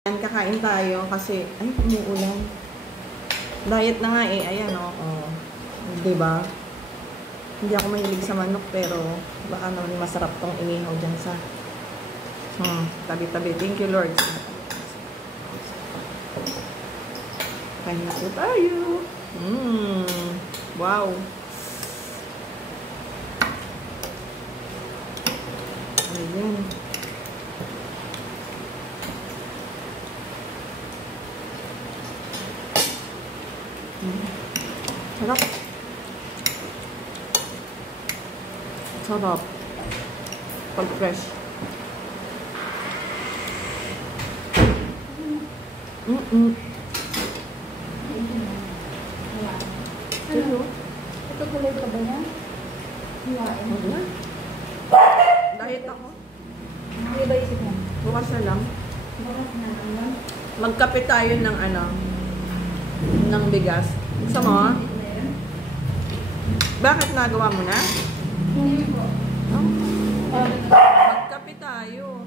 Kakain tayo kasi, ay, umuulan. Diet na nga eh, ayan o. Oh. Diba? Hindi ako mahilig sa manok pero baka naman masarap tong inihaw dyan sa tabi-tabi. Thank you, Lord. Kain na po tayo. Wow. Ayan. Sarap. Sarap. Pag fresh. Ano? Ito kulay pa ba yan? Hiwain. Diet ako. Ano ba isip mo? Bukas na lang. Bukas na lang. Magkape tayo ng ng bigas. Gusto mo? Bakit nagawa mo na? Hindi po. Oh. Magkape tayo.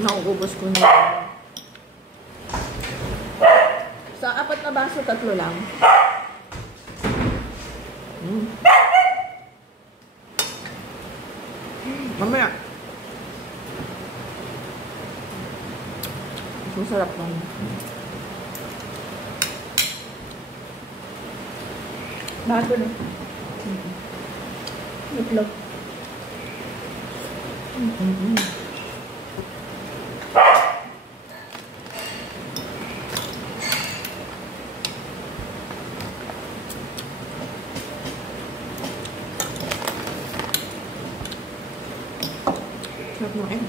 Nauubos ko na. Sa 4 na baso, 3 lang. Mamaya. Masarap lang. Bago na. Itlog. Sarap ng egg.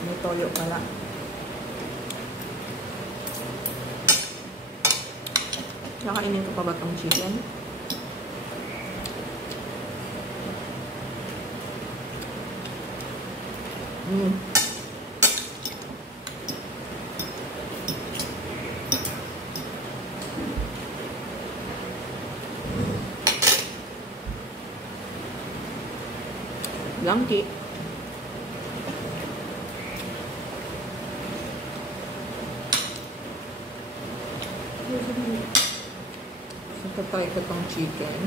May toyo pala. Kakainin ko pa ba itong chicken? Langki. So, tatry ko itong chicken.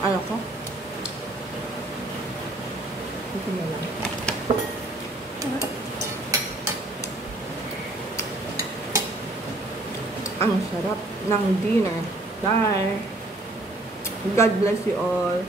Ayaw ko. Ito na lang. Ang sarap ng dinner. Bye! God bless you all.